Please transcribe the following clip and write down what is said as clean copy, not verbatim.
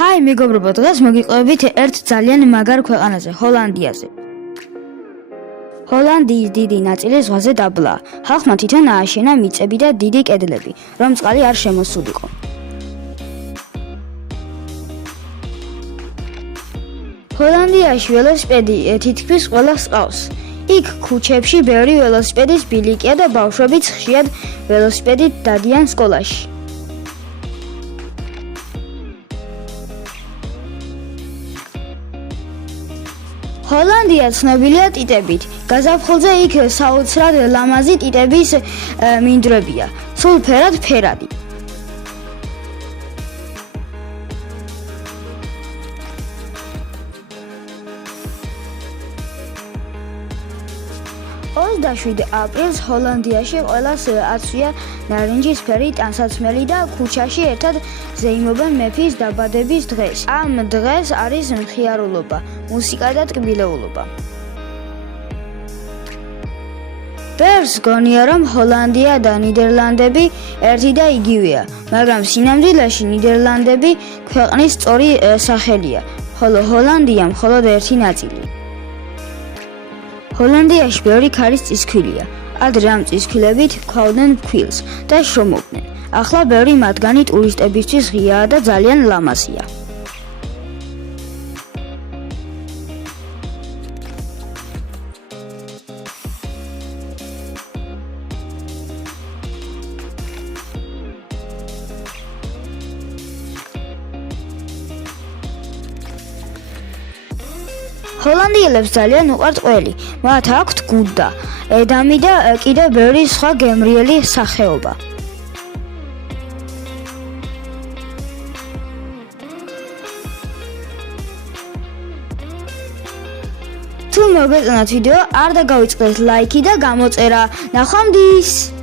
Hi, მეგობრებო, დღეს მოგიყვებით ერთ ძალიან მაგარ ქვეყანაზე, ჰოლანდიაზე. ჰოლანდიის დიდი ნაწილი ზღვაზე დაბლაა. ხალხმა თვითონ ააშენა მიწები და დიდი კედლები, რომ წყალი არ შემოსულიყო. ჰოლანდიაში ველოსიპედი თითქმის ყველას ყავს. იქ ქუჩებში ბევრი ველოსიპედის ბილიკია და ბავშვებიც ხშირად ველოსიპედით დადიან სკოლაში. ჰოლანდია ცნობილია ტიტებით. გაზაფხულზე იქ საოცრად ლამაზი ტიტების მინდვრებია, სულ ფერად ფერადი. აპრილს ჰოლანდიაში ყველას აცვია ნარინჯისფერი ტანსაცმელი და ქუჩაში ერთად ზეიმობენ მეფის დაბადების დღეს. ამ დღეს არის მხიარულობა, მუსიკა და ტკბილეულობა. ბევრს გონია, რომ ჰოლანდია და ნიდერლანდები ერთი და იგივეა, მაგრამ სინამდვილეში ნიდერლანდები ქვეყნის სწორი სახელია, ხოლო ჰოლანდია მხოლოდ ერთი ნაწილი. ჰოლანდიაში ბევრი ქარის წისქვილია. ადრე ამ წისქვილებით ქვავდნენ ფქვილს და შრომობდნენ. ახლა ბევრი მათგანი ტურისტებისთვის ღიაა და ძალიან ლამაზია. ჰოლანდიელებს ძალიან უყვართ ყველი. მათ აქვთ გუდა, ედამი და კიდევ ბევრი სხვა გემრიელი სახეობა. თუ მოგეწონათ ვიდეო, არ დაგავიწყდეთ ლაიქი და გამოწერა. ნახვამდის!